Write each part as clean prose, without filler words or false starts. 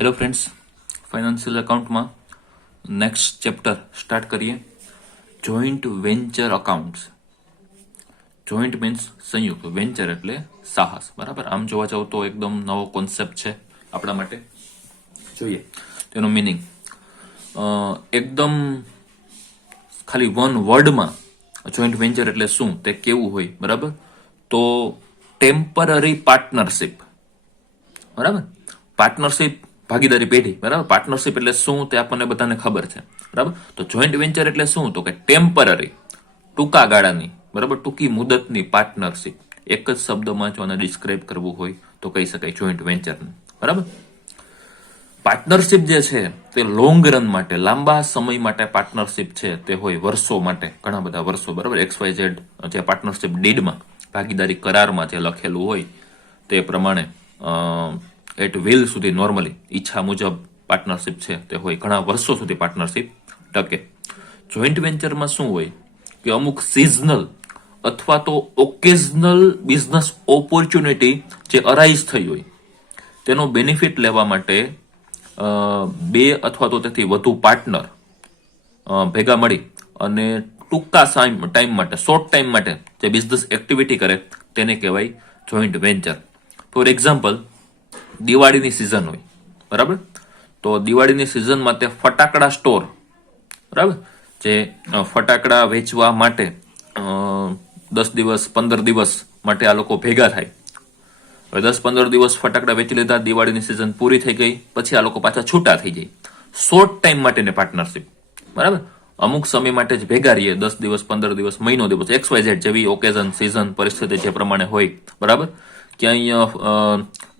Hello friends, financial એકાઉન્ટમાં next chapter start કરીએ. Joint venture accounts. Joint means સંયુક્ત, venture એટલે સાહસ. બરાબર, આમ જોવા જાવ તો એકદમ નવો કોન્સેપ્ટ છે આપણા માટે. જોઈએ તેનું મિનિંગ. એકદમ ખાલી વન વર્ડમાં જોઈન્ટ વેન્ચર એટલે શું, તે કેવું હોય. બરાબર, તો ટેમ્પરરી પાર્ટનરશિપ. બરાબર, પાર્ટનરશિપ ભાગીદારી પેઢી. બરાબર, પાર્ટનરશિપ એટલે શું તે આપણને બધાને ખબર છે. બરાબર, તો જોઈન્ટ વેન્ચર એટલે શું, તો કે ટેમ્પરરી, ટૂંકા ગાળાની, બરાબર, ટૂંકી મુદતની પાર્ટનરશિપ. એક જ શબ્દમાં જો આને ડિસ્ક્રાઇબ કરવું હોય તો કહી શકાય જોઈન્ટ વેન્ચરને. બરાબર, પાર્ટનરશિપ જે છે તે લોંગ રન માટે, લાંબા સમય માટે પાર્ટનરશિપ છે તે હોય, વર્ષો માટે, ઘણા બધા વર્ષો. બરાબર, XYZ જે પાર્ટનરશિપ ડીડમાં, ભાગીદારી કરારમાં જે લખેલું હોય તે પ્રમાણે એટ વિલ સુધી, નોર્મલી ઈચ્છા મુજબ પાર્ટનરશિપ છે તે હોય, ઘણા વર્ષો સુધી પાર્ટનરશિપ ટકે. જોઈન્ટ વેન્ચરમાં શું હોય કે અમુક સિઝનલ અથવા તો ઓકેઝનલ બિઝનેસ ઓપોર્ચ્યુનિટી જે અરાઇઝ થઈ હોય તેનો બેનિફિટ લેવા માટે બે અથવા તો તેથી વધુ પાર્ટનર ભેગા મળી અને ટૂંકા ટાઈમ માટે, શોર્ટ ટાઈમ માટે જે બિઝનેસ એક્ટિવિટી કરે તેને કહેવાય જોઈન્ટ વેન્ચર. ફોર એક્ઝામ્પલ, દિવાળીની સિઝન હોય. બરાબર, તો દિવાળીની સિઝનમાં તે ફટાકડા સ્ટોર, બરાબર, જે ફટાકડા વેચવા માટે 10 દિવસ 15 દિવસ માટે આ લોકો ભેગા થાય. હવે 10-15 દિવસ ફટાકડા વેચી લીધા, દિવાળીની સિઝન પૂરી થઈ ગઈ, પછી આ લોકો પાછા છૂટા થઈ જાય. શોર્ટ ટાઈમ માટેની પાર્ટનરશિપ. બરાબર, અમુક સમય માટે જ ભેગા રહીએ, 10 દિવસ 15 દિવસ, મહિનો દિવસ, XYZ જેવી ઓકેઝન, સિઝન, પરિસ્થિતિ જે પ્રમાણે હોય. બરાબર, ક્યાંય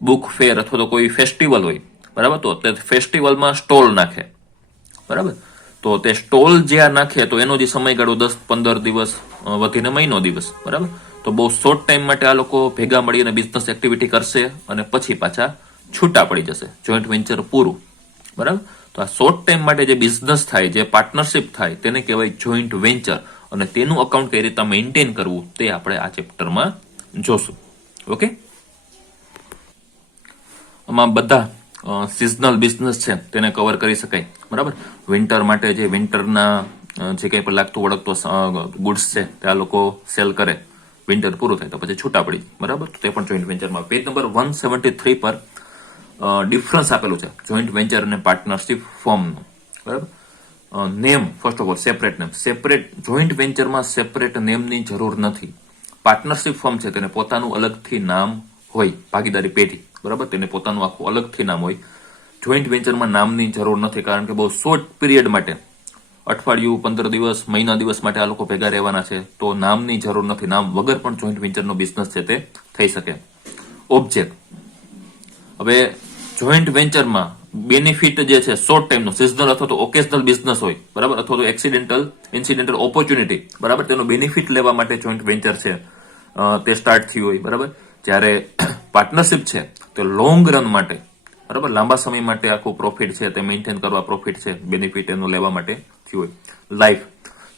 બુક ફેર અથવા તો કોઈ ફેસ્ટિવલ હોય. બરાબર, તો તે ફેસ્ટિવલમાં સ્ટોલ નાખે. બરાબર, તો તે સ્ટોલ જ્યાં નાખે તો એનો જે સમયગાળો 10-15 દિવસ વધીને મહિનો દિવસ. બરાબર, તો બહુ શોર્ટ ટાઈમ માટે આ લોકો ભેગા મળીને બિઝનેસ એક્ટિવિટી કરશે અને પછી પાછા છૂટા પડી જશે, જોઈન્ટ વેન્ચર પૂરું. બરાબર, તો આ શોર્ટ ટાઈમ માટે જે બિઝનેસ થાય, જે પાર્ટનરશિપ થાય તેને કહેવાય જોઈન્ટ વેન્ચર. અને તેનું અકાઉન્ટ કઈ રીતે મેન્ટેન કરવું તે આપણે આ ચેપ્ટરમાં જોશું. ઓકે, આમાં બધા સિઝનલ બિઝનેસ છે તેને કવર કરી શકાય. બરાબર, વિન્ટર માટે જે વિન્ટરના જે કંઈ પણ લાગતું વળગતો ગુડ્સ છે તે આ લોકો સેલ કરે, વિન્ટર પૂરું થાય તો પછી છૂટા પડી. બરાબર, તો તે પણ જોઈન્ટ વેન્ચરમાં. પેજ નંબર 173 પર ડિફરન્સ આપેલું છે જોઈન્ટ વેન્ચર અને પાર્ટનરશિપ ફોર્મનું. બરાબર, name first of all, separate name. Joint વેન્ચરમાં સેપરેટ નેમની જરૂર નથી. પાર્ટનરશિપ ફોર્મ છે તેને પોતાનું અલગથી નામ હોય, ભાગીદારી પેઢી. બરાબર, તેને પોતાનું આખું અલગથી નામ હોય. જોઈન્ટ વેન્ચરમાં નામની જરૂર નથી, કારણ કે બહુ શોર્ટ પીરિયડ માટે, અઠવાડિયું, 15 દિવસ, મહિના દિવસ માટે આ લોકો ભેગા રહેવાના છે, તો નામની જરૂર નથી. નામ વગર પણ જોઈન્ટ વેન્ચરનો બિઝનેસ છે તે થઈ શકે. ઓબ્જેક્ટ. હવે જોઈન્ટ વેન્ચરમાં બેનિફિટ જે છે શોર્ટ ટાઈમનો, સિઝનલ અથવા તો ઓકેઝનલ બિઝનેસ હોય. બરાબર, અથવા તો ઇન્સિડેન્ટલ ઓપોર્ચ્યુનિટી. બરાબર, તેનો બેનિફિટ લેવા માટે જોઈન્ટ વેન્ચર છે તે સ્ટાર્ટ થયું હોય. બરાબર, જ્યારે પાર્ટનરશિપ છે તે લોંગ રન માટે, બરાબર, લાંબા સમય માટે આખું પ્રોફિટ છે તે મેન્ટેન કરવા, પ્રોફિટ છે, બેનિફિટ એનું લેવા માટે થયું હોય. લાઈફ.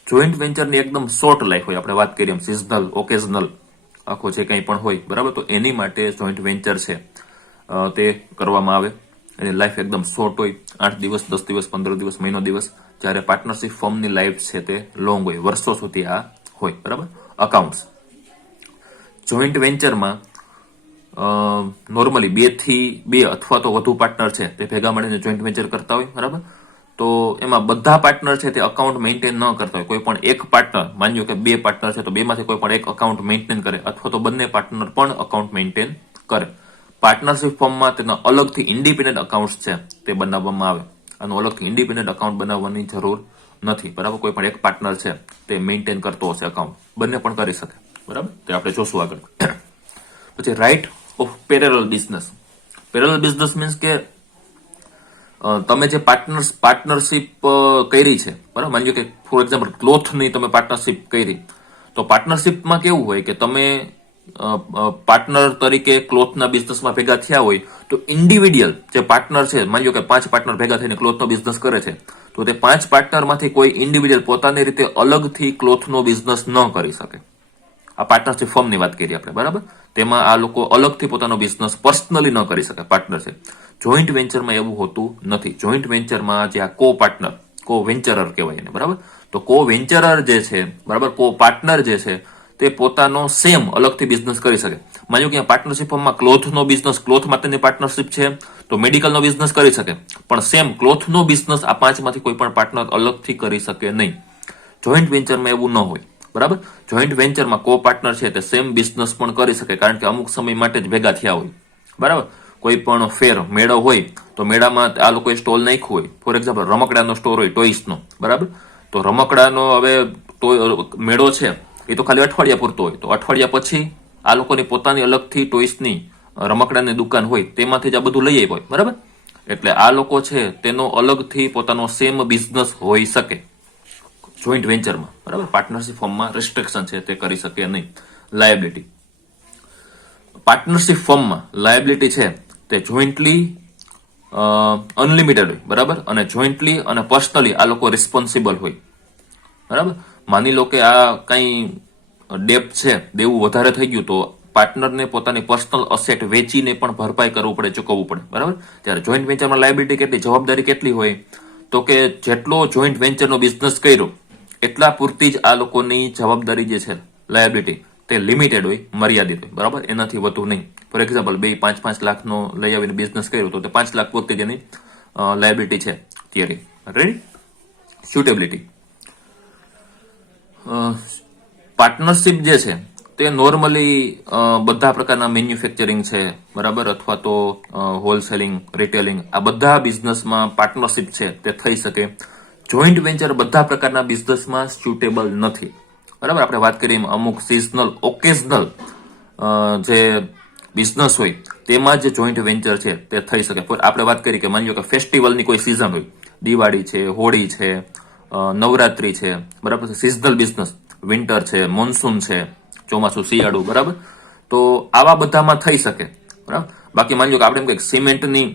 જોઈન્ટ વેન્ચરની એકદમ શોર્ટ લાઈફ હોય. આપણે વાત કરીએ એમ સિઝનલ, ઓકેઝનલ, આખો જે કંઈ પણ હોય. બરાબર, તો એની માટે જોઈન્ટ વેન્ચર છે તે કરવામાં આવે. એની લાઈફ એકદમ શોર્ટ હોય, 8 દિવસ, 10 દિવસ, 15 દિવસ, મહિનો દિવસ. જ્યારે પાર્ટનરશિપ ફર્મની લાઈફ છે તે લોંગ હોય, વર્ષો સુધી આ હોય. બરાબર, અકાઉન્ટ્સ. જોઈન્ટ વેન્ચરમાં નોર્મલી 2 અથવા તો વધુ પાર્ટનર છે તે ભેગા મળીને જોઈન્ટ વેન્ચર કરતા હોય. બરાબર, તો એમાં બધા પાર્ટનર છે તે અકાઉન્ટ મેન્ટેન ન કરતા હોય. કોઈ પણ એક પાર્ટનર, માન્યો કે 2 પાર્ટનર છે તો 2માંથી કોઈ પણ એક અકાઉન્ટ મેન્ટેન કરે, અથવા તો બંને પાર્ટનર પણ અકાઉન્ટ મેન્ટેન કરે. પાર્ટનરશિપ ફોર્મમાં તેના અલગથી ઇન્ડિપેન્ડન્ટ અકાઉન્ટ છે તે બનાવવામાં આવે. આનું અલગથી ઇન્ડિપેન્ડન્ટ અકાઉન્ટ બનાવવાની જરૂર નથી. બરાબર, કોઈ પણ એક પાર્ટનર છે તે મેન્ટેન કરતો હશે અકાઉન્ટ, બંને પણ કરી શકે. બરાબર, તે આપણે જોશું આગળ. પછી write off parallel business. Parallel business means કે તમે જે પાર્ટનરશિપ કરી છે, બરાબર, માની કે ફોર એક્ઝામ્પલ ક્લોથની તમે પાર્ટનરશિપ કરી, તો પાર્ટનરશિપમાં કેવું હોય કે તમે પાર્ટનર તરીકે ક્લોથના બિઝનેસમાં ભેગા થયા હોય, તો ઇન્ડિવિડ્યુઅલ જે પાર્ટનર છે, માની કે 5 પાર્ટનર ભેગા થઈને ક્લોથનો બિઝનેસ કરે છે, તો તે 5 પાર્ટનરમાંથી કોઈ ઇન્ડિવિડ્યુઅલ પોતાની રીતે અલગથી ક્લોથનો બિઝનેસ ન કરી શકે. આ પાર્ટનરશિપ ફર્મની વાત કરીએ આપણે, બરાબર. તેમાં આ લોકો અલગથી પોતાનો બિઝનેસ પર્સનલી ન કરી શકે, પાર્ટનરશિપ. જોઈન્ટ વેન્ચરમાં એવું હોતું નથી. જોઈન્ટ વેન્ચરમાં જે આ કો પાર્ટનર, કો વેન્ચરર કહેવાય એને, બરાબર. તો કો વેન્ચરર જે છે, બરાબર, કો પાર્ટનર જે છે તે પોતાનો સેમ અલગથી બિઝનેસ કરી શકે. માન્યું કે પાર્ટનરશિપ ફર્મમાં ક્લોથનો બિઝનેસ, ક્લોથ માટેની પાર્ટનરશિપ છે, તો મેડિકલનો બિઝનેસ કરી શકે, પણ સેમ ક્લોથનો બિઝનેસ આ પાંચમાંથી કોઈ પણ પાર્ટનર અલગથી કરી શકે નહીં. જોઈન્ટ વેન્ચરમાં એવું ન હોય, બરાબર. જોઈન્ટ વેન્ચરમાં કો પાર્ટનર છે તે સેમ બિઝનેસ પણ કરી શકે, કારણ કે અમુક સમય માટે જ ભેગા થયા હોય, બરાબર. કોઈ પણ ફેર, મેળો હોય તો મેળામાં આ લોકોએ સ્ટોલ નાખ્યો હોય. ફોર એક્ઝામ્પલ, રમકડાનો સ્ટોર હોય, ટોઈસનો, બરાબર. તો રમકડાનો હવે મેળો છે એ તો ખાલી અઠવાડિયા પૂરતો હોય, તો અઠવાડિયા પછી આ લોકોની પોતાની અલગથી ટોઈસની રમકડાની દુકાન હોય, તેમાંથી જ આ બધું લઈ આવ્યો હોય, બરાબર. એટલે આ લોકો છે તેનો અલગથી પોતાનો સેમ બિઝનેસ હોઈ શકે જોઈન્ટ વેન્ચરમાં, બરાબર. પાર્ટનરશિપ ફર્મમાં રેસ્ટ્રિક્શન છે, તે કરી શકે નહીં. લાયબિલિટી, પાર્ટનરશિપ ફર્મમાં લાયબિલિટી છે તે જોઈન્ટલી અનલિમિટેડ હોય, બરાબર, અને જોઈન્ટલી અને પર્સનલી આ લોકો રિસ્પોન્સિબલ હોય, બરાબર. માની લો કે આ કંઈ ડેપ્ટ છે, દેવું વધારે થઈ ગયું, તો પાર્ટનરને પોતાની પર્સનલ અસેટ વેચીને પણ ભરપાઈ કરવું પડે, ચૂકવવું પડે, બરાબર. ત્યારે જોઈન્ટ વેન્ચરમાં લાયબિલિટી કેટલી, જવાબદારી કેટલી હોય, તો કે જેટલો જોઈન્ટ વેન્ચરનો બિઝનેસ કર્યો એટલા પૂરતી જ આ લોકોની જવાબદારી જે છે, લાયબિલિટી, તે લિમિટેડ હોય, મર્યાદિત હોય, બરાબર, એનાથી વધુ નહીં. ફોર એક્ઝામ્પલ, 5-5 લાખનો લઈ આવીને બિઝનેસ કર્યો તો તે 5 લાખ પૂરતી જેની લાયબિલિટી છે ત્યારે. રેડી. સ્યુટેબિલિટી, પાર્ટનરશિપ જે છે તે નોર્મલી બધા પ્રકારના મેન્યુફેક્ચરિંગ છે, બરાબર, અથવા તો હોલસેલિંગ, રિટેલિંગ, આ બધા બિઝનેસમાં પાર્ટનરશિપ છે તે થઈ શકે. જોઈન્ટ વેન્ચર બધા પ્રકારના બિઝનેસમાં સ્યુટેબલ નથી, બરાબર. આપણે વાત કરીએ અમુક સિઝનલ, ઓકેઝનલ જે બિઝનેસ હોય તેમાં જે જોઈન્ટ વેન્ચર છે તે થઈ શકે. આપણે વાત કરી કે માની લો કે ફેસ્ટિવલની કોઈ સિઝન હોય, દિવાળી છે, હોળી છે, નવરાત્રી છે, બરાબર, સિઝનલ બિઝનેસ, વિન્ટર છે, મોન્સૂન છે, ચોમાસું, શિયાળું, બરાબર. તો આવા બધામાં થઈ શકે, બરાબર. બાકી માની લો કે આપણે એમ કંઈક સિમેન્ટની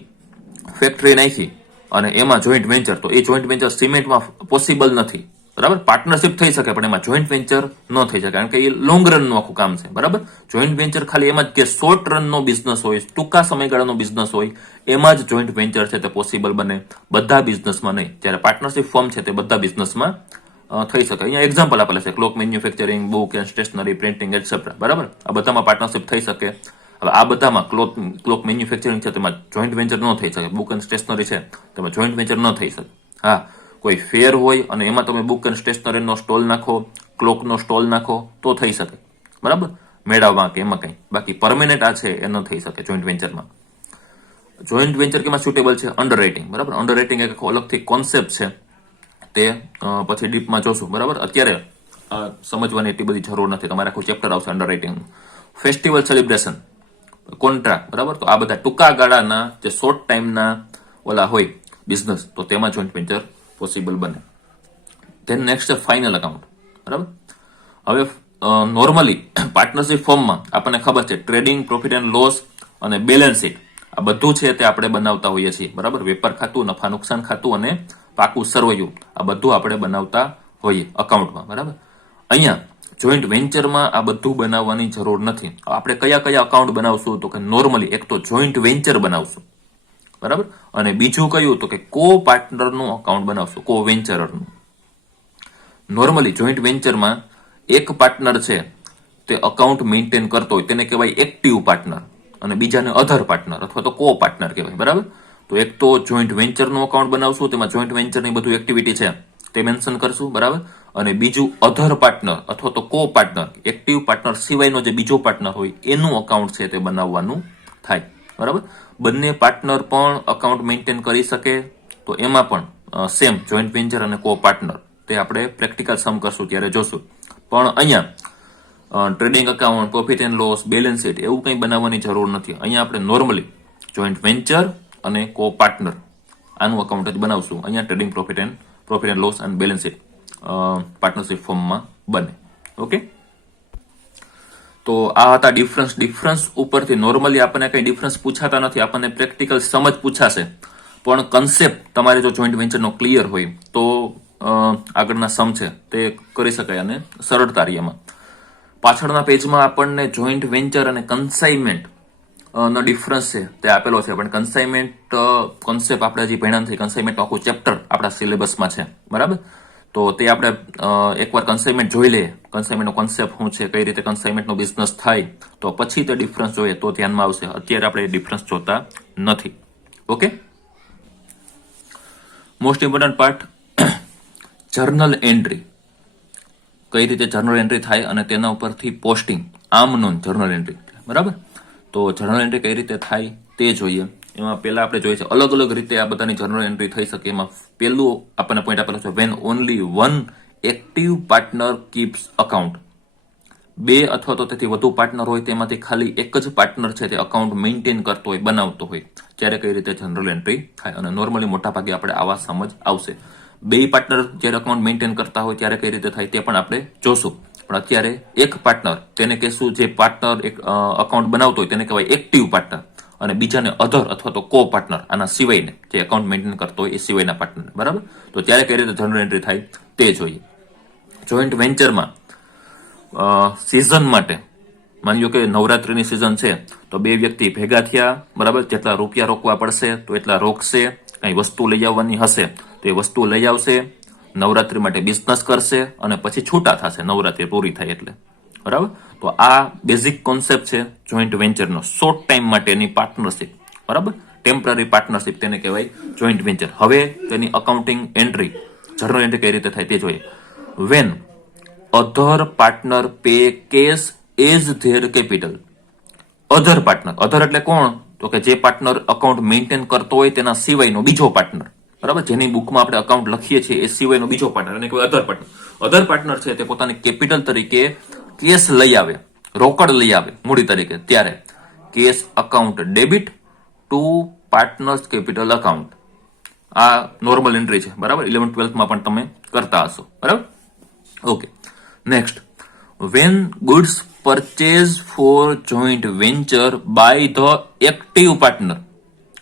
ફેક્ટરી નાખી અને એમાં જોઈન્ટ વેન્ચર, તો એ જોઈન્ટ વેન્ચર સિમેન્ટમાં પોસિબલ નથી, બરાબર. પાર્ટનરશિપ થઈ શકે પણ એમાં જોઈન્ટ વેન્ચર ન થઈ શકે, કારણ કે એ લોંગ રનનું આખું કામ છે, બરાબર. જોઈન્ટ વેન્ચર ખાલી એમાં જ કે શોર્ટ રનનો બિઝનેસ હોય, ટૂંકા સમયગાળાનો બિઝનેસ હોય, એમાં જ જોઈન્ટ વેન્ચર છે તે પોસિબલ બને, બધા બિઝનેસમાં નહીં. જ્યારે પાર્ટનરશિપ ફર્મ છે તે બધા બિઝનેસમાં થઈ શકે. અહીંયા એક્ઝામ્પલ આપેલા છે, clock manufacturing, book and stationery, printing, etcetera, બરાબર. આ બધામાં પાર્ટનરશિપ થઈ શકે. હવે આ બધામાં ક્લોક મેન્યુફેક્ચરિંગ છે તેમાં જોઈન્ટ વેન્ચર ન થઈ શકે. બુક એન્ડ સ્ટેશનરી છે તેમાં જોઈન્ટ વેન્ચર ન થઈ શકે. હા, કોઈ ફેર હોય અને એમાં તમે બુક એન્ડ સ્ટેશનરીનો સ્ટોલ નાખો, ક્લોકનો સ્ટોલ નાખો તો થઈ શકે, બરાબર, મેળામાં કે એમાં કંઈ. બાકી પરમેનન્ટ આ છે એ ન થઈ શકે જોઈન્ટ વેન્ચરમાં. જોઈન્ટ વેન્ચર કેમાં સુટેબલ છે? અંડર રાઇટિંગ, બરાબર. અંડર રાઇટિંગ એક અલગથી કોન્સેપ્ટ છે, તે પછી ડીપમાં જોશું, બરાબર. અત્યારે સમજવાની એટલી બધી જરૂર નથી, તમારે આખું ચેપ્ટર આવશે under writing. Festival celebration, contract, બરાબર. તો આ બધા ટૂંકા ગાળાના જે શોર્ટ ટાઈમના ઓલા હોય બિઝનેસ, તો તેમાં જોઈન્ટ વેન્ચર પોસિબલ બને. ધેન નેક્સ્ટ છે ફાઇનલ અકાઉન્ટ, બરાબર. હવે નોર્મલી પાર્ટનરશિપ ફર્મમાં આપણને ખબર છે ટ્રેડિંગ, પ્રોફિટ એન્ડ લોસ અને બેલેન્સ શીટ, આ બધું છે તે આપણે બનાવતા હોઈએ છીએ, બરાબર. વેપાર ખાતું, નફા નુકસાન ખાતું અને પાકું સરવૈયું, આ બધું આપણે બનાવતા હોઈએ અકાઉન્ટમાં, બરાબર. અહીંયા જોઈન્ટ વેન્ચરમાં આ બધું બનાવવાની જરૂર નથી. આપણે કયા કયા અકાઉન્ટ બનાવશું? તો કે નોર્મલી એક તો જોઈન્ટ વેન્ચર બનાવશું, બરાબર, અને બીજું કયું? તો કે કો પાર્ટનરનું અકાઉન્ટ બનાવશું, કો વેન્ચરરનું. નોર્મલી જોઈન્ટ વેન્ચરમાં એક પાર્ટનર છે તે અકાઉન્ટ મેન્ટેન કરતો હોય તેને કહેવાય એક્ટિવ પાર્ટનર, અને બીજાને અધર પાર્ટનર અથવા તો કો પાર્ટનર કહેવાય, બરાબર. તો એક તો જોઈન્ટ વેન્ચરનું અકાઉન્ટ બનાવશું, તેમાં જોઈન્ટ વેન્ચરની બધું એક્ટિવિટી છે તે મેન્શન કરશું, બરાબર. અને બીજું અધર પાર્ટનર અથવા તો કો પાર્ટનર, એક્ટિવ પાર્ટનર સિવાયનો જે બીજો પાર્ટનર હોય એનું અકાઉન્ટ છે તે બનાવવાનું થાય, બરાબર. બંને પાર્ટનર પણ અકાઉન્ટ મેન્ટેન કરી શકે, તો એમાં પણ સેમ જોઈન્ટ વેન્ચર અને કો પાર્ટનર, તે આપણે પ્રેક્ટિકલ સમ કરશું ત્યારે જોશું. પણ અહીંયા trading account, profit and loss, balance sheet એવું કંઈ બનાવવાની જરૂર નથી. અહીંયા આપણે નોર્મલી જોઈન્ટ વેન્ચર અને કો પાર્ટનર આનું અકાઉન્ટ જ બનાવશું. અહીંયા ટ્રેડિંગ, પ્રોફિટ એન્ડ લોસ અને બેલેન્સ શીટ પાર્ટનરશિપ ફર્મમાં બને. ઓકે, તો આ હતા ડિફરન્સ ઉપરથી. નોર્મલી આપણને કંઈ ડિફરન્સ પૂછાતા નથી, આપણને પ્રેક્ટિકલ સમજ પૂછાશે, પણ કન્સેપ્ટ તમારે જો જોઈન્ટ વેન્ચરનો ક્લિયર હોય તો આગળના સમ છે તે કરી શકાય અને સરળતા રહી એમાં. પાછળના પેજમાં આપણને જોઈન્ટ વેન્ચર અને કન્સાઇનમેન્ટ નો ડિફરન્સ છે તે આપેલો છે, પણ કન્સાઇનમેન્ટ કોન્સેપ્ટ આપણે હજી ભણ્યા નથી. કન્સાઇનમેન્ટ આખું ચેપ્ટર આપણા સિલેબસમાં છે, બરાબર. તો તે આપણે એકવાર કન્સાઇનમેન્ટ જોઈ લઈએ, કન્સાઇનમેન્ટનો કોન્સેપ્ટ શું છે, કઈ રીતે કન્સાઇનમેન્ટનો બિઝનેસ થાય, તો પછી તે ડિફરન્સ જોઈએ તો ધ્યાનમાં આવશે. અત્યારે આપણે એ ડિફરન્સ જોતા નથી. Okay. Most important part, journal entry. કઈ રીતે જર્નલ એન્ટ્રી થાય અને તેના ઉપરથી પોસ્ટિંગ, આમ નોંધ જર્નલ એન્ટ્રી, બરાબર. તો જર્નલ એન્ટ્રી કઈ રીતે થાય તે જોઈએ. એમાં પહેલા આપણે જોઈએ છે અલગ અલગ રીતે આ બધાની જર્નલ એન્ટ્રી થઈ શકે. એમાં પહેલું આપણને પોઈન્ટ આપેલો છે, when only one active partner keeps account. બે અથવા તો તેથી વધુ પાર્ટનર હોય તેમાંથી ખાલી એક જ પાર્ટનર છે તે અકાઉન્ટ મેન્ટેન કરતો હોય, બનાવતો હોય, ત્યારે કઈ રીતે જનરલ એન્ટ્રી થાય. અને નોર્મલી મોટા ભાગે આપણે આવા સમજ આવશે. બે પાર્ટનર જ્યારે અકાઉન્ટ મેન્ટેન કરતા હોય ત્યારે કઈ રીતે થાય તે પણ આપણે જોશું. પણ અત્યારે એક પાર્ટનર, તેને કહેશું જે પાર્ટનર એક અકાઉન્ટ બનાવતો હોય તેને કહેવાય એક્ટિવ પાર્ટનર, અને બીજાને અધર અથવા તો કો પાર્ટનર, આના સિવાયને જે એકાઉન્ટ મેન્ટેન કરતો હોય એ સિવાયના પાર્ટનર, બરાબર. તો ત્યારે કઈ રીતે જનરલ એન્ટ્રી થાય તે જોઈએ. જોઈન્ટ વેન્ચરમાં સિઝન માટે, માની લો કે નવરાત્રીની સિઝન છે તો બે વ્યક્તિ ભેગા થયા, બરાબર. જેટલા રૂપિયા રોકવા પડશે તો એટલા રોકશે. કઈ વસ્તુ લઈ આવવાની હશે તો એ વસ્તુ લઈ આવશે, નવરાત્રી માટે બિઝનેસ કરશે અને પછી છૂટા થશે નવરાત્રી પૂરી થાય એટલે, બરાબર. તો આ બેઝિક કોન્સેપ્ટ છે જોઈન્ટ વેન્ચરનો. શોર્ટ ટાઈમ માટેની પાર્ટનરશિપ, બરાબર, ટેમ્પરરી પાર્ટનરશિપ તેને કહેવાય જોઈન્ટ વેન્ચર. હવે તેની અકાઉન્ટિંગ એન્ટ્રી, જર્નલ એન્ટ્રી કઈ રીતે થાય તે જોઈએ. When other partner pay cash as their capital. Other partner, other એટલે કોણ? તો કે જે પાર્ટનર અકાઉન્ટ મેન્ટેન કરતો હોય તેના સિવાયનો બીજો પાર્ટનર, બરાબર. જેની બુકમાં આપણે અકાઉન્ટ લખીએ છીએ એ સિવાયનો બીજો પાર્ટનર, એને કહેવાય અધર પાર્ટનર. અધર પાર્ટનર છે તે પોતાની કેપિટલ તરીકે કેશ લઈ આવે, રોકડ લઈ આવે મૂડી તરીકે, ત્યારે cash account debit to partners capital account. આ નોર્મલ એન્ટ્રી છે, બરાબર. 11th-12th પણ તમે કરતા હશો, બરાબર. Okay. Next, when goods purchase for joint venture by the active partner.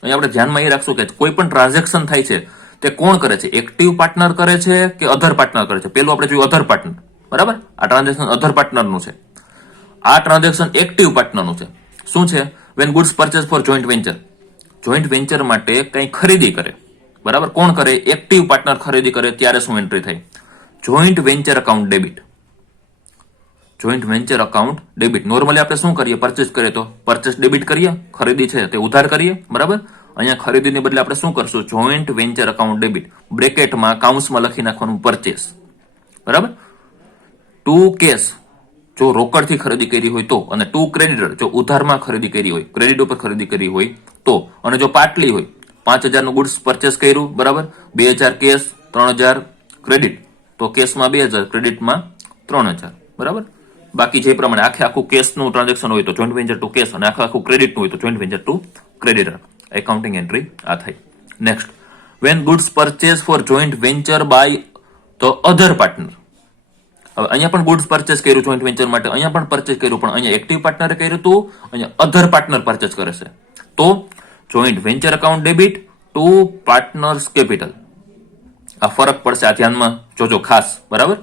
અહીંયા આપણે ધ્યાનમાં એ રાખશું કે કોઈ પણ ટ્રાન્ઝેક્શન થાય છે તે કોણ કરે છે? એક્ટિવ પાર્ટનર કરે છે કે અધર પાર્ટનર કરે છે? પેલું આપણે જોયું અધર પાર્ટનર, બરાબર. આ ટ્રાન્ઝેક્શન અધર પાર્ટનરનું છે. આ ટ્રાન્ઝેક્શન એક્ટિવ પાર્ટનરનું છે. શું છે? When goods purchase for joint venture. Joint venture માટે કંઈ ખરીદી કરે, બરાબર. કોણ કરે? એક્ટિવ પાર્ટનર ખરીદી કરે, ત્યારે શું એન્ટ્રી થાય? Joint venture account debit. Joint venture account debit. Normally આપણે શું કરીએ? પરચેસ કરીએ તો પરચેસ ડેબિટ કરીએ, ખરીદી છે તે ઉધાર કરીએ, બરાબર. અહીંયા ખરીદીને બદલે આપણે શું કરશું? જોઈન્ટ વેન્ચર અકાઉન્ટ ડેબિટ, બ્રેકેટમાં કાઉન્સમાં લખી નાખવાનું પરચેસ, બરાબર. ટુ કેશ જો રોકડથી ખરીદી કરી હોય તો, અને ટુ ક્રેડિટર જો ઉધારમાં ખરીદી કરી હોય, ક્રેડિટ ઉપર ખરીદી કરી હોય તો, અને જો પાટલી હોય 5,000 નું ગુડ્સ પરચેસ કર્યું, બરાબર. 2,000 કેશ, 3,000 ક્રેડિટ, તો કેશમાં 2,000, ક્રેડિટમાં 3,000, બરાબર. બાકી જે પ્રમાણે આખું કેશનું ટ્રાન્ઝેક્શન હોય તો જોઈન્ટ વેન્ચર ટુ કેશ, અને આખું ક્રેડિટનું હોય તો joint venture to creditor. Accounting entry આ થાય. Next, when goods purchase for joint venture by the other partner. હવે અહીંયા પણ ગુડ્સ પરચેસ કર્યું જોઈન્ટ વેન્ચર માટે, અહીંયા પણ પરચેસ કર્યું, પણ અહીંયા એક્ટિવ પાર્ટનરે કર્યું હતું, અહીંયા અધર પાર્ટનર પરચેસ કરે છે, તો joint venture account debit to partners capital. આ ફરક પડશે, આ ધ્યાનમાં જોજો ખાસ, બરાબર.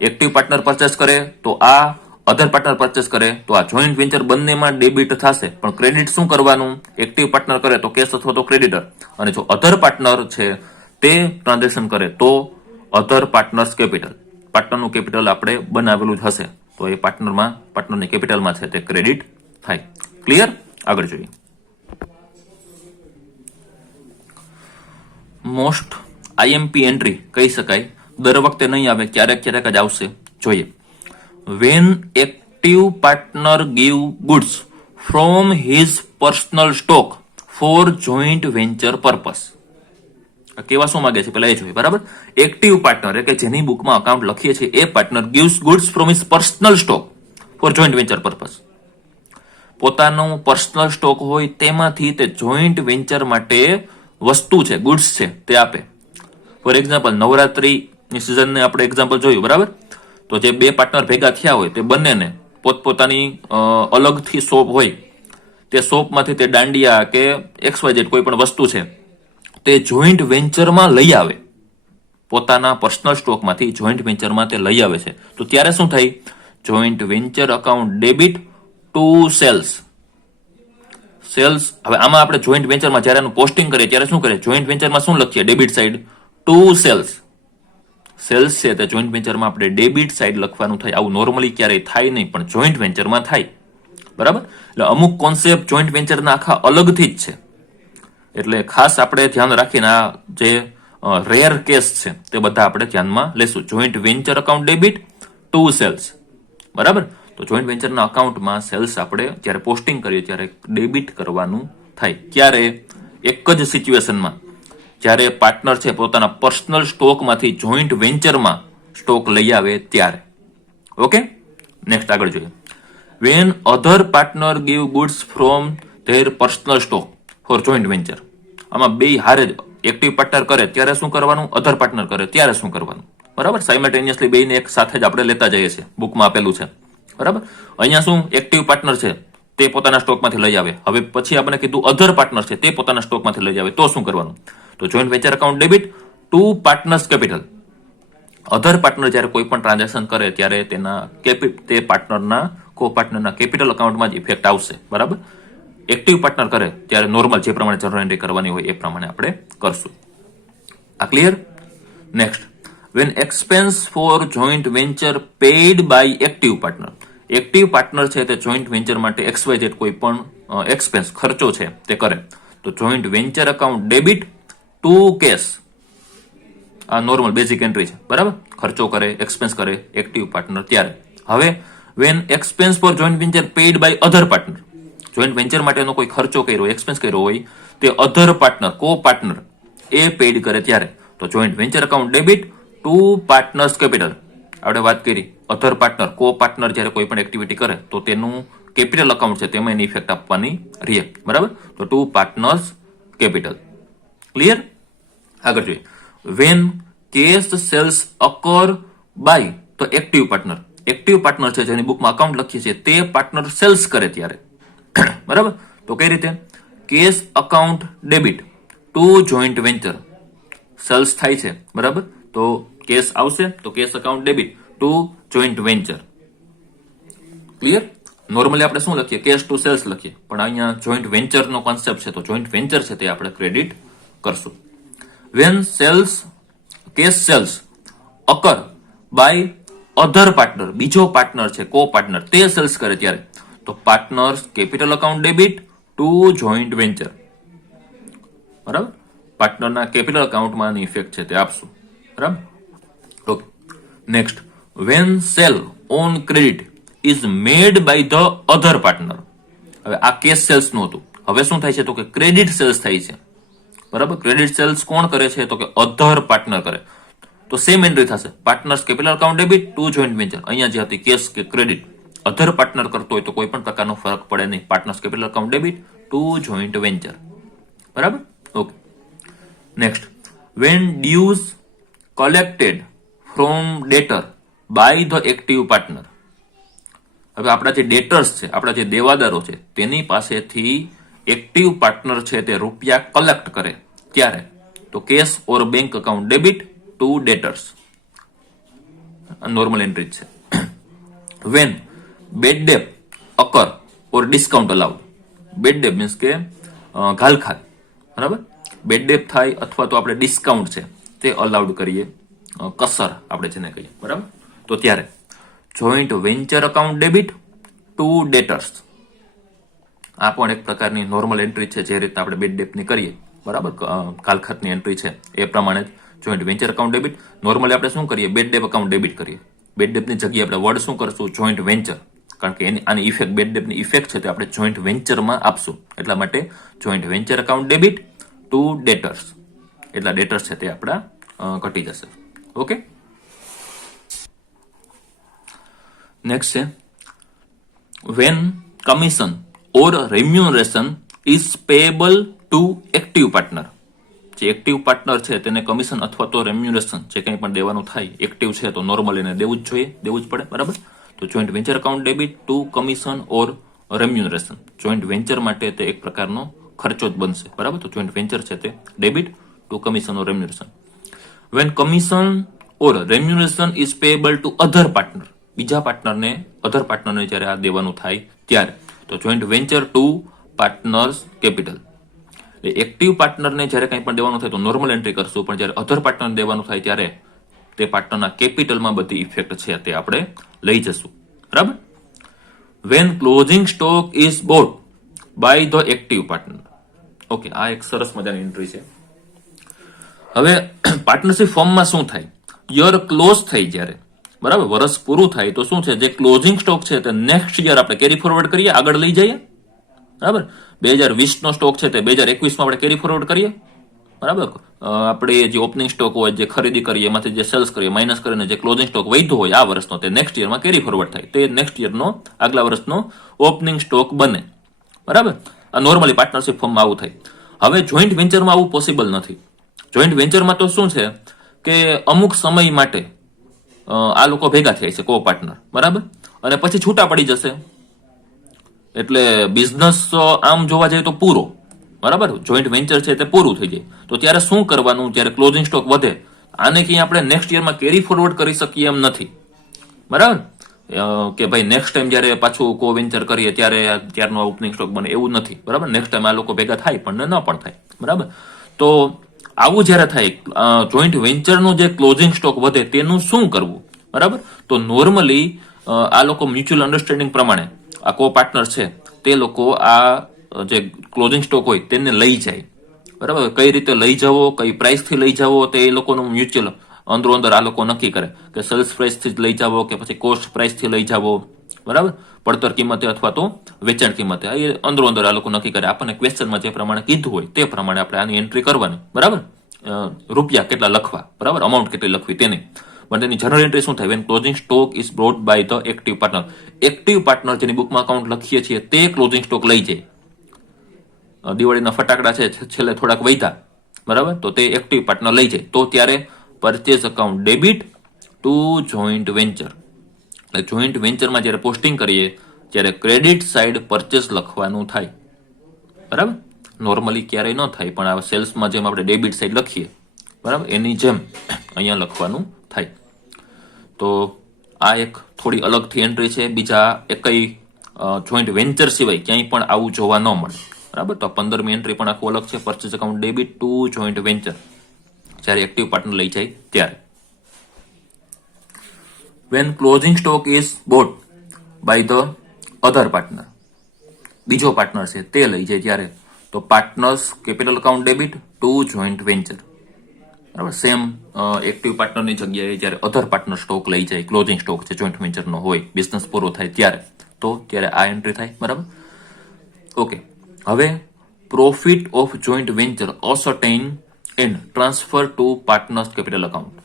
એક્ટિવ પાર્ટનર પરચેસ કરે તો આ અધર પાર્ટનર પરચેસ કરે તો આ જોઈન્ટ વેન્ચર બંનેમાં ડેબિટ થશે, પણ ક્રેડિટ શું કરવાનું? એક્ટિવ પાર્ટનર કરે તો કેશ અથવા તો ક્રેડિટર, અને જો અધર પાર્ટનર છે તે ટ્રાન્ઝેક્શન કરે તો અધર પાર્ટનર્સ કેપિટલ. પાર્ટનરનું કેપિટલ આપણે બનાવેલું જ હશે તો એ પાર્ટનરની કેપિટલમાં છે તે ક્રેડિટ થાય. ક્લિયર? આગળ જોઈએ. મોસ્ટ આઈએમપી એન્ટ્રી કહી શકાય, દર વખતે નહીં આવે, ક્યારેક ક્યારેક જ આવશે. જોઈએ. When active partner give goods from his personal stock for joint venture purpose. કેવા શું માંગે છે પેલા એ જોઈએ, બરાબર. એક્ટિવ પાર્ટનર કે જેની બુકમાં અકાઉન્ટ લખીએ છીએ a partner gives goods from his personal stock for joint venture purpose. પોતાનું પર્સનલ સ્ટોક હોય તેમાંથી તે જોઈન્ટ વેન્ચર માટે વસ્તુ છે, ગુડ્સ છે તે આપે. ફોર એક્ઝામ્પલ, નવરાત્રીની સિઝનને આપણે એક્ઝામ્પલ જોયું, બરાબર. તો જે બે પાર્ટનર ભેગા થયા હોય તે બંનેને પોતપોતાની અલગથી શોપ હોય, તે શોપમાંથી તે દાંડિયા કે XYZ કોઈ પણ વસ્તુ છે તે જોઈન્ટ વેન્ચરમાં લઈ આવે, પોતાના પર્સનલ સ્ટોકમાંથી જોઈન્ટ વેન્ચરમાં તે લઈ આવે છે. તો ત્યારે શું થાય? Joint venture account debit to sales. Sales, હવે આમાં આપણે જોઈન્ટ વેન્ચરમાં જ્યારે એનું પોસ્ટિંગ કરીએ ત્યારે શું કરીએ? જોઈન્ટ વેન્ચરમાં શું લખીએ? Debit side to sales. Sales છે તે જોઈન્ટ વેન્ચરમાં આપણે ડેબિટ સાઈડ લખવાનું થાય. આવું નોર્મલી ક્યારેય થાય નહીં, પણ જોઈન્ટ વેન્ચરમાં થાય. બરાબર? એટલે અમુક કોન્સેપ્ટ જોઈન્ટ વેન્ચરના આખા અલગથી જ છે. એટલે ખાસ આપણે ધ્યાન રાખીને આ જે રેર કેસ છે તે બધા આપણે ધ્યાનમાં લેશું. Joint venture account debit to sales. બરાબર? તો જોઈન્ટ વેન્ચરના અકાઉન્ટમાં સેલ્સ આપણે જ્યારે પોસ્ટિંગ કરીએ ત્યારે ડેબિટ કરવાનું થાય. ક્યારે? એક જ સિચ્યુએશનમાં, જ્યારે પાર્ટનર છે પોતાના પર્સનલ સ્ટોકમાંથી જોઈન્ટ વેન્ચરમાં સ્ટોક લઈ આવે ત્યારે. ઓકે, નેક્સ્ટ આગળ જોઈએ. When other partner give goods from their personal stock for joint venture. આમાં બે હારે જ એક્ટિવ પાર્ટનર કરે ત્યારે શું કરવાનું, અધર પાર્ટનર કરે ત્યારે શું કરવાનું. બરાબર? સાયમલ્ટેનિયસલી બેને એક સાથે જ આપણે લેતા જઈએ છીએ, બુકમાં આપેલું છે. બરાબર? અહીંયા શું, એક્ટિવ પાર્ટનર છે તે પોતાના સ્ટોકમાંથી લઈ આવે. હવે પછી આપણે કીધું અધર પાર્ટનર છે તે પોતાના સ્ટોકમાંથી લઈ આવે, તો શું કરવાનું? તો joint venture account debit to partners capital. Other partner જ્યારે કોઈ પણ ટ્રાન્ઝેક્શન કરે ત્યારે તે પાર્ટનરના કો પાર્ટનરના કેપિટલ અકાઉન્ટમાં જ ઇફેક્ટ આવશે. બરાબર? એક્ટિવ પાર્ટનર કરે ત્યારે નોર્મલ જે પ્રમાણે જનરલ એન્ટ્રી કરવાની હોય એ પ્રમાણે આપણે કરશું. આ clear? Next, when expense for joint venture paid by active partner. Active partner છે તે જોઈન્ટ વેન્ચર માટે XYZ કોઈ પણ એક્સપેન્સ ખર્ચો છે તે કરે તો joint venture account debit to cash. આ નોર્મલ બેઝિક એન્ટ્રી છે. બરાબર? ખર્ચો કરે, એક્સપેન્સ કરે એક્ટિવ પાર્ટનર ત્યારે. હવે when expense for joint venture paid by other partner. Joint venture માટેનો કોઈ ખર્ચો કર્યો, એક્સપેન્સ કર્યો હોય તે અધર પાર્ટનર, કો પાર્ટનર એ પેઇડ કરે ત્યારે તો joint venture account debit to partners capital. આપણે વાત કરી અધર પાર્ટનર, કો પાર્ટનર જ્યારે કોઈ પણ એક્ટિવિટી કરે તો તેનું કેપિટલ અકાઉન્ટ છે તેમાં એની ઇફેક્ટ આપવાની રહે. બરાબર? તો ટુ પાર્ટનર્સ કેપિટલ. ક્લિયર? આગળ જોઈએ. When cash sales occur by, તો એક્ટિવ પાર્ટનર. એક્ટિવ પાર્ટનર છે જેની બુકમાં અકાઉન્ટ લખીએ છીએ તે પાર્ટનર સેલ્સ કરે ત્યારે. બરાબર? તો કઈ રીતે? Cash account debit to joint venture. Sales થાય છે. બરાબર? તો કેશ આવશે તો cash account debit to joint venture. Clear? Normally આપણે શું લખીએ? કેશ ટુ સેલ્સ લખીએ, પણ અહીંયા જોઈન્ટ વેન્ચરનો કોન્સેપ્ટ છે તો જોઈન્ટ વેન્ચર છે તે આપણે ક્રેડિટ કરશું. When sales, cash sales occur by other partner, બીજો પાર્ટનર છે કો પાર્ટનર તે સેલ્સ કરે ત્યારે તો partners capital account debit to joint venture. બરાબર? પાર્ટનરના કેપિટલ અકાઉન્ટમાં ઇફેક્ટ છે તે આપશું. બરાબર? Okay. Next, when sale on credit is made by the other partner. હવે આ કેશ સેલ્સ નું હતું, હવે શું થાય છે તો કે ક્રેડિટ સેલ્સ થાય છે. બરાબર? ક્રેડિટ સેલ્સ કોણ કરે છે તો કે અધર પાર્ટનર કરે તો સેમ એન્ટ્રી થશે, partners capital account debit to joint venture. અહીંયા જે હતી કેશ કે ક્રેડિટ, અધર પાર્ટનર કરતો હોય તો કોઈ પણ પ્રકારનો ફરક પડે નહીં, partners capital account debit to joint venture. બરાબર? Okay. Next, when dues collected from debtor by the active partner. હવે આપણા જે ડેટર્સ છે, આપણા જે દેવાદારો છે તેની પાસેથી એક્ટિવ પાર્ટનર છે તે રૂપિયા કલેક્ટ કરે ત્યારે તો cash or bank account debit to debtors. Normal entry છે. When bad debt occur or discount allowed. Bad debt means કે ઘાલખાત. બરાબર? બેડ ડેપ થાય અથવા તો આપણે ડિસ્કાઉન્ટ છે તે અલાઉડ કરીએ, કસર આપણે જેને કહીએ. બરાબર? તો ત્યારે joint venture account debit to ડેટર્સ. આ પણ એક પ્રકારની નોર્મલ એન્ટ્રી છે જે રીતે આપણે બેડ ડેપની કરીએ. બરાબર? કાલખાતની એન્ટ્રી છે એ પ્રમાણે જ joint venture account debit. Normally આપણે શું કરીએ? બેડ ડેપ અકાઉન્ટ ડેબિટ કરીએ. બેડ ડેપની જગ્યાએ આપણે વર્ડ શું કરશું? Joint venture. કારણ કે આની ઇફેક્ટ, બેડ ડેપની ઇફેક્ટ છે તે આપણે જોઈન્ટ વેન્ચરમાં આપશું. એટલા માટે joint venture account debit to debtors. એટલા ડેટર્સ છે તે આપણા ઘટી જશે. ઓકે. નેક્સ્ટ છે when commission or remuneration is payable to active partner. જે એક્ટિવ પાર્ટનર છે તેને કમિશન અથવા તો રેમ્યુનરેશન જે કંઈ પણ દેવાનું થાય, એક્ટિવ છે તો નોર્મલ એને દેવું જ જોઈએ, દેવું જ પડે. બરાબર? તો joint venture account debit to commission or remuneration. Joint venture માટે તે એક પ્રકારનો ખર્ચો જ બનશે. બરાબર? તો જોઈન્ટ વેન્ચર છે તે debit to commission or remuneration. When commission or remuneration is payable to other partner. બીજા પાર્ટનરને, અધર પાર્ટનરને જ્યારે આ દેવાનું થાય ત્યારે. તો joint venture to partners capital. Active પાર્ટનરને જ્યારે કંઈ પણ દેવાનું થાય તો નોર્મલ એન્ટ્રી કરશું, પણ જ્યારે અધર પાર્ટનર દેવાનું થાય ત્યારે તે પાર્ટનરના કેપિટલમાં બધી ઇફેક્ટ છે તે આપણે લઈ જશું. બરાબર. When closing stock is bought by the active partner. Okay, આ એક સરસ મજાની એન્ટ્રી છે. હવે પાર્ટનરશિપ ફોર્મમાં શું થાય? યર ક્લોઝ થઈ જ્યારે, બરાબર, વર્ષ પૂરું થાય તો શું છે, જે ક્લોઝિંગ સ્ટોક છે તે નેક્સ્ટ યર આપણે કેરી ફોરવર્ડ કરીએ, આગળ લઈ જઈએ. બરાબર. 2020 નો સ્ટોક છે તે 2021 માં આપણે કેરી ફોરવર્ડ કરીએ. બરાબર. આપણે જે ઓપનિંગ સ્ટોક હોય, જે ખરીદી કરીએ, એમાંથી જે સેલ્સ કરીએ, માઇનસ કરીને જે ક્લોઝિંગ સ્ટોક વધ્યો હોય આ વર્ષનો, તે નેક્સ્ટ યરમાં કેરી ફોરવર્ડ થાય, તે નેક્સ્ટ યરનો, આગલા વર્ષનો ઓપનિંગ સ્ટોક બને. બરાબર. આ નોર્મલી પાર્ટનરશિપ ફોર્મમાં આવું થાય. હવે જોઈન્ટ વેન્ચરમાં આવું પોસિબલ નથી. જોઈન્ટ વેન્ચરમાં તો શું છે કે અમુક સમય માટે આ લોકો ભેગા થાય છે, કો પાર્ટનર. બરાબર. અને પછી છૂટા પડી જશે. એટલે બિઝનેસ આમ જોવા જઈએ તો પૂરો, બરાબર, જોઈન્ટ વેન્ચર છે તે પૂરું થઈ જાય. તો ત્યારે શું કરવાનું? જ્યારે ક્લોઝિંગ સ્ટોક વધે, આને ક્યાંય આપણે નેક્સ્ટ યરમાં કેરી ફોરવર્ડ કરી શકીએ એમ નથી. બરાબર. કે ભાઈ નેક્સ્ટ ટાઈમ જ્યારે પાછું કો વેન્ચર કરીએ ત્યારે ત્યારનો ઓપનિંગ સ્ટોક બને એવું નથી. બરાબર. નેક્સ્ટ ટાઈમ આ લોકો ભેગા થાય પણ ન પણ થાય. બરાબર. તો આવું જ્યારે થાય, જોઈન્ટ વેન્ચરનો જે ક્લોઝિંગ સ્ટોક વધે તેનું શું કરવું? બરાબર. તો નોર્મલી આ લોકો મ્યુચ્યુઅલ અન્ડરસ્ટેન્ડિંગ પ્રમાણે આ કો પાર્ટનર છે તે લોકો આ જે ક્લોઝિંગ સ્ટોક હોય તેને લઈ જાય. બરાબર. કઈ રીતે લઈ જવો, કઈ પ્રાઇસથી લઈ જવો, તે એ લોકોનું મ્યુચ્યુઅલ અંદરો અંદર આ લોકો નક્કી કરે કે સેલ્સ પ્રાઇસથી જ લઈ જાવો કે પછી કોસ્ટ પ્રાઇસથી લઈ જાવો. બરાબર. પડતર કિંમતે અથવા તો વેચાણ કિંમતે, એ અંદરો અંદર આ લોકો નક્કી કરે. આપણને ક્વેશ્ચનમાં જે પ્રમાણે કીધું હોય તે પ્રમાણે આપણે આની એન્ટ્રી કરવાની. બરાબર. રૂપિયા કેટલા લખવા, બરાબર, અમાઉન્ટ કેટલી લખવી તેની. પણ તેની જનરલ એન્ટ્રી શું થાય? When closing stock is brought by the active partner. Active partner જેની બુકમાં અકાઉન્ટ લખીએ છીએ તે ક્લોઝિંગ સ્ટોક લઈ જાય. દિવાળીના ફટાકડા છે છેલ્લે થોડાક વૈધા, બરાબર, તો તે એક્ટિવ પાર્ટનર લઈ જાય. તો ત્યારે purchase account debit to joint venture. એટલે જોઈન્ટ વેન્ચરમાં જ્યારે પોસ્ટિંગ કરીએ ત્યારે ક્રેડિટ સાઇડ પરચેસ લખવાનું થાય. બરાબર. નોર્મલી ક્યારેય ન થાય, પણ આ સેલ્સમાં જેમ આપણે ડેબિટ સાઇડ લખીએ, બરાબર, એની જેમ અહીંયા લખવાનું થાય. તો આ એક થોડી અલગથી એન્ટ્રી છે. બીજા એકઈ જોઈન્ટ વેન્ચર સિવાય ક્યાંય પણ આવું જોવા ન મળે. બરાબર. તો 15મી એન્ટ્રી પણ આખું અલગ છે. Purchase account debit to joint venture, જ્યારે એક્ટિવ પાર્ટનર લઈ જાય ત્યારે. When closing stock is bought by the other partner, બીજો પાર્ટનર છે તે લઈ જાય ત્યારે, તો partners capital account debit to joint venture. બરાબર. સેમ એક્ટિવ પાર્ટનરની જગ્યાએ જ્યારે અધર પાર્ટનર સ્ટોક લઈ જાય, ક્લોઝિંગ સ્ટોક છે જોઈન્ટ વેન્ચરનો હોય, બિઝનેસ પૂરો થાય ત્યારે, તો ત્યારે આ એન્ટ્રી થાય. બરાબર. ઓકે. હવે profit of joint venture ascertain and transfer to partners capital account.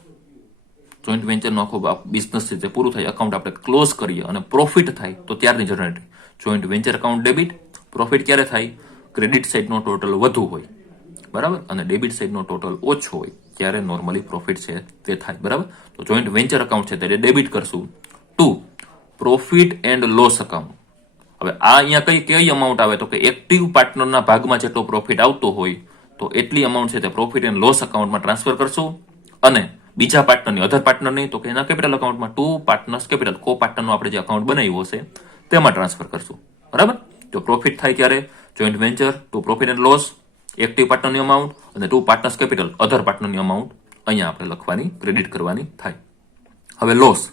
Joint વેન્ચરનો આખો બિઝનેસ છે તે પૂરું થાય, અકાઉન્ટ આપણે ક્લોઝ કરીએ અને પ્રોફિટ થાય તો ત્યારની general entry. Joint venture account debit. Profit ક્યારે થાય? ક્રેડિટ સાઇડનો ટોટલ વધુ હોય, બરાબર, અને ડેબિટ સાઇડનો ટોટલ ઓછો હોય ત્યારે નોર્મલી પ્રોફિટ છે તે થાય. બરાબર. તો જોઈન્ટ વેન્ચર અકાઉન્ટ છે ત્યારે ડેબિટ કરશું to profit and loss account. હવે આ અહીંયા કઈ અમાઉન્ટ આવે? તો કે એક્ટિવ પાર્ટનરના ભાગમાં જેટલો પ્રોફિટ આવતો હોય તો એટલી અમાઉન્ટ છે તે પ્રોફિટ એન્ડ લોસ અકાઉન્ટમાં ટ્રાન્સફર કરશું, અને બીજા પાર્ટનરની, અધર પાર્ટનરની, તો કે એના કેપિટલ અકાઉન્ટમાં ટુ પાર્ટનર્સ કેપિટલ, કો પાર્ટનરનો આપણે જે અકાઉન્ટ બનાવ્યું હશે તેમાં ટ્રાન્સફર કરશું. બરાબર. તો પ્રોફિટ થાય ક્યારે? Joint venture to profit and loss, active પાર્ટનરની અમાઉન્ટ, અને ટુ પાર્ટનર્સ કેપિટલ, અધર પાર્ટનરની અમાઉન્ટ અહીંયા આપણે લખવાની, ક્રેડિટ કરવાની થાય. હવે loss.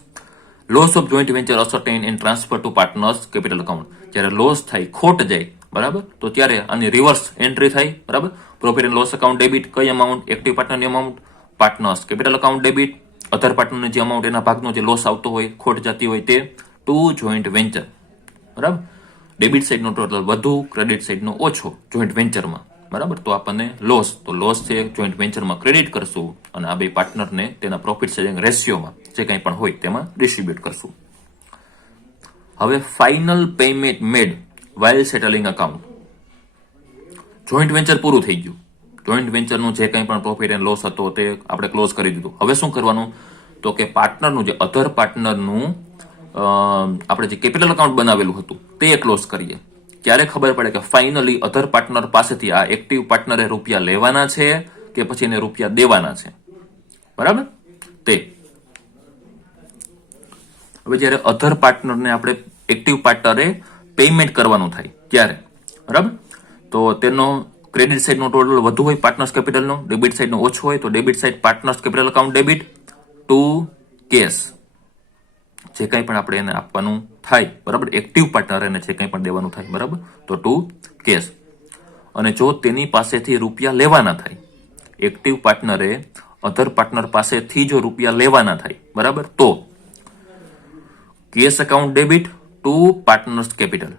Loss of joint venture ascertain and transfer to partners capital account. જ્યારે લોસ થાય, ખોટ જાય, બરાબર, તો ત્યારે આની રિવર્સ એન્ટ્રી થાય. બરાબર. Profit and loss account debit, કઈ અમાઉન્ટ? એક્ટિવ પાર્ટનરની amount. Partners capital account debit, other પાર્ટનરની જે અમાઉન્ટ, એના ભાગનો જે લોસ આવતો હોય, ખોટ જતી હોય તે, ટુ જોઈન્ટ વેન્ચર. બરાબર. ડેબિટ સાઇડનો ટોટલ વધુ, ક્રેડિટ સાઇડનો ઓછો જોઈન્ટ વેન્ચરમાં. બરાબર. તો આપણને લોસ, તો લોસ છે જોઈન્ટ વેન્ચરમાં ક્રેડિટ કરશું અને આ બે પાર્ટનરને તેના પ્રોફિટ શેરિંગ રેશિયોમાં જે કંઈ પણ હોય તેમાં ડિસ્ટ્રીબ્યુટ કરશું. હવે ફાઇનલ પેમેન્ટ મેડ વાઇલ સેટલિંગ અકાઉન્ટ. જોઈન્ટ વેન્ચર પૂરું થઈ ગયું. જોઈન્ટ વેન્ચરનું જે કંઈ પણ પ્રોફિટ એન્ડ લોસ હતો તે આપણે ક્લોઝ કરી દીધું. હવે શું કરવાનું? તો કે પાર્ટનરનું, જે અધર પાર્ટનરનું આપણે જે કેપિટલ અકાઉન્ટ બનાવેલું હતું તે ક્લોઝ કરીએ. ક્યારે ખબર પડે કે ફાઇનલી અધર પાર્ટનર પાસેથી આ એક્ટિવ પાર્ટનરે રૂપિયા લેવાના છે કે પછી એને રૂપિયા દેવાના છે? બરાબર. તે હવે જ્યારે અધર પાર્ટનરને આપણે એક્ટિવ પાર્ટનરે પેમેન્ટ કરવાનું થાય ત્યારે, બરાબર, તો તેનો ક્રેડિટ સાઇડનો ટોટલ વધુ હોય પાર્ટનર્સ કેપિટલનો, ડેબિટ સાઇડનો ઓછો હોય, તો debit side partners capital account debit to cash, જે કંઈ પણ આપણે એને આપવાનું થાય, બરાબર, એક્ટિવ પાર્ટનર એને જે કંઈ પણ દેવાનું થાય, બરાબર, તો ટુ કેશ. અને જો તેની પાસેથી રૂપિયા લેવાના થાય, એક્ટિવ પાર્ટનરે અધર પાર્ટનર પાસેથી જો રૂપિયા લેવાના થાય, બરાબર, તો cash account debit to partners capital.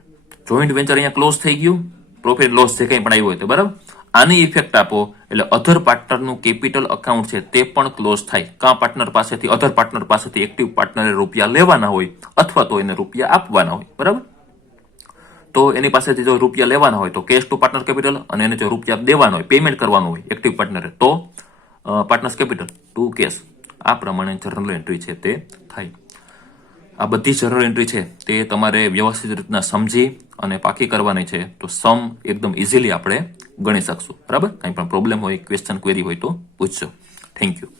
Joint venture અહીંયા ક્લોઝ થઈ ગયું, પ્રોફિટ લોસ જે કંઈ પણ આવ્યું હોય તો, બરાબર. આની ઇફેક્ટ આપો એટલે અધર પાર્ટનરનું કેપિટલ અકાઉન્ટ છે તે પણ ક્લોઝ થાય. કાં પાર્ટનર પાસેથી, અધર પાર્ટનર પાસેથી એક્ટિવ પાર્ટનરે રૂપિયા લેવાના હોય અથવા તો એને રૂપિયા આપવાના હોય, બરાબર. તો એની પાસેથી જો રૂપિયા લેવાના હોય તો કેશ ટુ પાર્ટનર કેપિટલ, અને એને જો રૂપિયા દેવાના હોય, પેમેન્ટ કરવાનું હોય એક્ટિવ પાર્ટનરે, તો પાર્ટનર્સ કેપિટલ ટુ કેશ. આ પ્રમાણે જર્નલ એન્ટ્રી છે તે થાય. આ બધી જર્નલ એન્ટ્રી છે તે તમારે વ્યવસ્થિત રીતના સમજી અને પાકી કરવાની છે, તો સમ એકદમ ઇઝીલી આપણે ગણી શકશું, બરાબર. કંઈ પણ પ્રોબ્લેમ હોય, ક્વેશ્ચન, ક્વેરી હોય તો પૂછજો. Thank you.